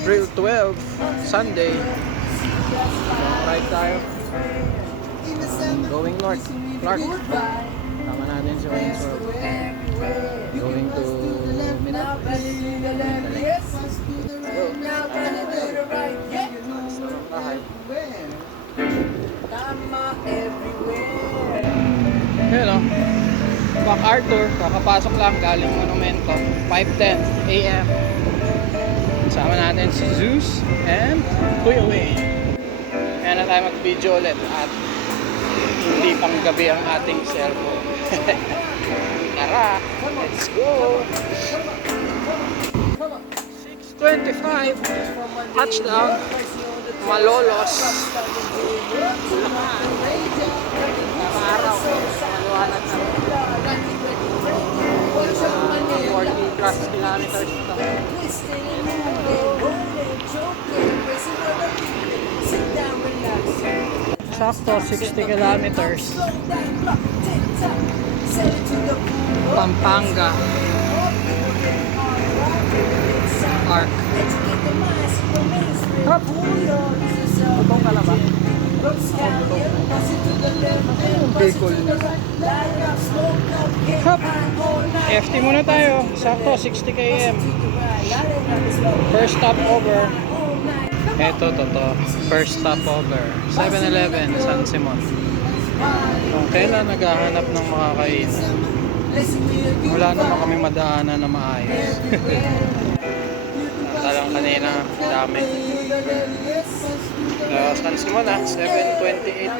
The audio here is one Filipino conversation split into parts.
April 12, Sunday. Long ride tayo. Going north, Clark. Tama natin si Wayne's World. Going to Minneapolis. Ayan o. MacArthur, kakapasok lang galing Monumento. 5:10 AM. Kasama natin si Zeus and Kuya Wayne. Kaya na tayo mag-video ulit at hindi pang gabi ang ating cellphone. Tara, let's go! 6:25 touchdown Malolos, Bulacan. Araw, maliwanag na 40 plus kilometers ito. Sakto 60 kilometers. Pampanga Park. Hop! Butong ka na ba? Bicol. Hop! FT muna tayo. Sakto 60 km. First stopover. Eto, first stopover 7-Eleven, San Simon. Kung kailan naghahanap ng makakainan, wala naman kami madaanan na maayos. Talang kanina, dami. San Simon 7:28.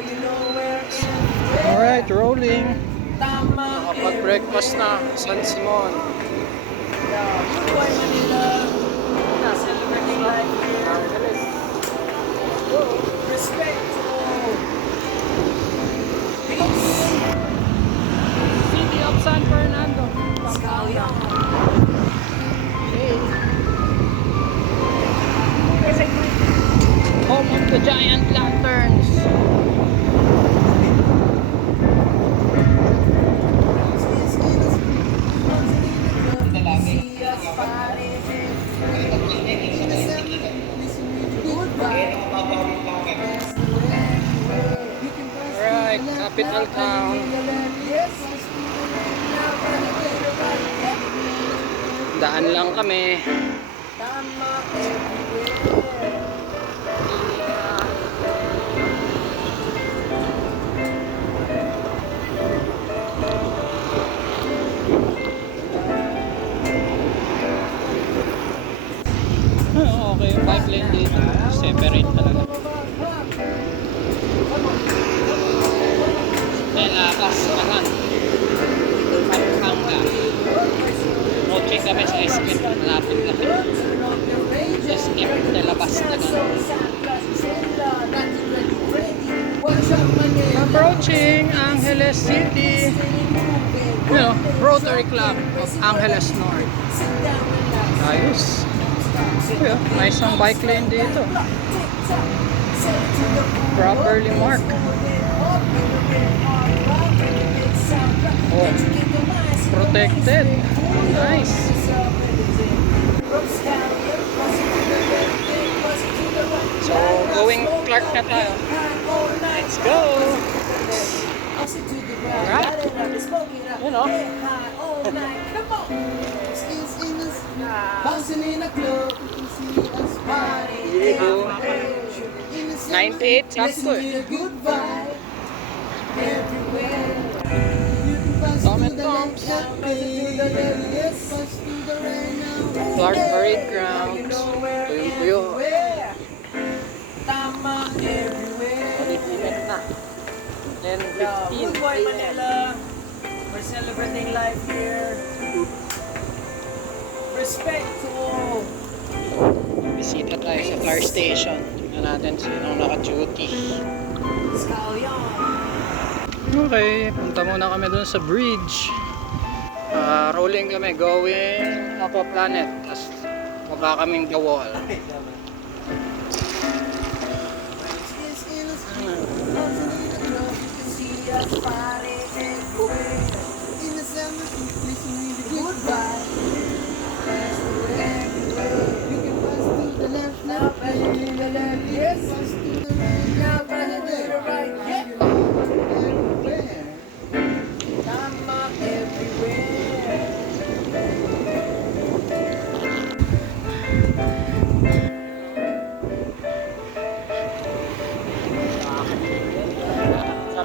Alright, rolling. Nakapag-breakfast na, San Simon. City of San Fernando, Pampanga. Hey. Home of the giant lanterns. Alright, capital town. Daan lang kami. Okay, yung bike lane dito. Separate talaga. Telapas naman. Pampanga. Roaching kami sa Esquip. Malapit kami. Esquip, Telapas naman. Approaching Angeles City. You know, Rotary Club of Angeles North. Ayos. Yeah, nice ang bike lane dito. Properly marked. Oh, protected. Nice. So, going Clark na tayo. Let's go. Alright. You know. Bouncing in a club, you can see us party. 98 sakto eh. Good vibe everywhere. Tom and Tom's. Clark Parade Grounds. Tuyo-tuyo. Tama everywhere. Ulit-ulit na. Then 15. Good boy Manila. We're celebrating life here. Respect to all. Bisita tayo sa car station. Tingnan natin sino naka-duty. Okay, punta muna kami dun sa bridge. Rolling kami, going Aqua Planet. Tapos baba kaming The Wall. Goodbye. You can pass to the left.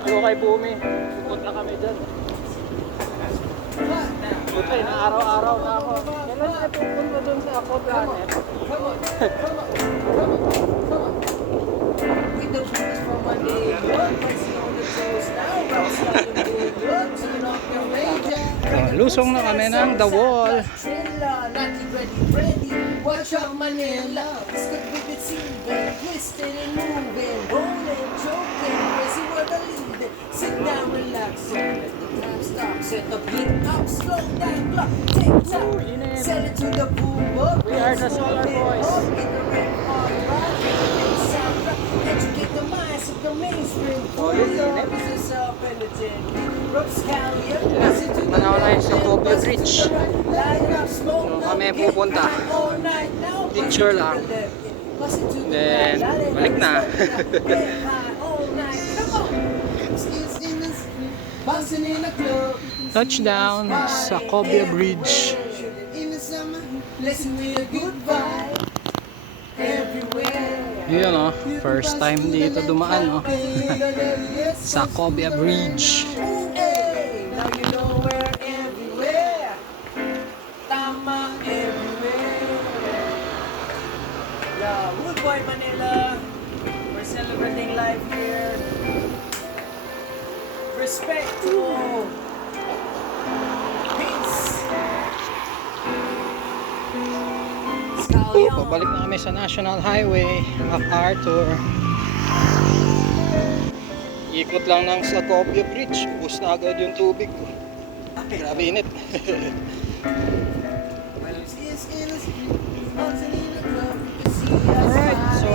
Hello kay Bumi. Pupunta kami dyan. Buti na araw-araw na ako. Kailan tayo pupunta dun sa Aqua Planet? With the blues from Monday, pressing on the toes now, bouncing good, turn off your radio. Lusong na kami ng The Wall. Trilla, ready, watch out Manila. This could be the scene, twisted and moving, rolling, choking, pressing where the lead. Sit down, relax, and let the time stop. Set the beat up, slow down, clock, tick tock. Sell it to the boom, We are the Solar Boys. Get the red hard rock, get the red soundtrack. Educate the minds of the mainstream. Pull up, this is self-energy. Ropes carry up, listen to the Manaw na yun sa Cobia Bridge. Light up, smoke Doon up, kami get pupunta. high all night now. Picture lang. Then, balik na. Get high all night, come on. Skills in the street, bouncing in the club. Touchdown sa Cobia Bridge. In the summer, listen with a good vibe. Everywhere. Yun o, first time dito dumaan o. Sa Cobia Bridge. Hey, now you know where everywhere. Tama everywhere. Yeah, Wood Boy Manila. We're celebrating life here. Respect to all. Peace. Scallion. Pabalik na kami sa National Highway, MacArthur. Ikot lang ng sa Cobia Bridge, ubos na agad yung tubig ko. Grabe init. Alright, so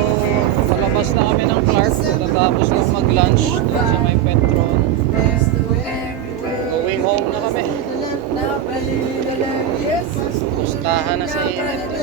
palabas na kami ng Clark. Tapos lang mag-lunch dun sa may Petron. Going home na kami. Pustahan na sa init.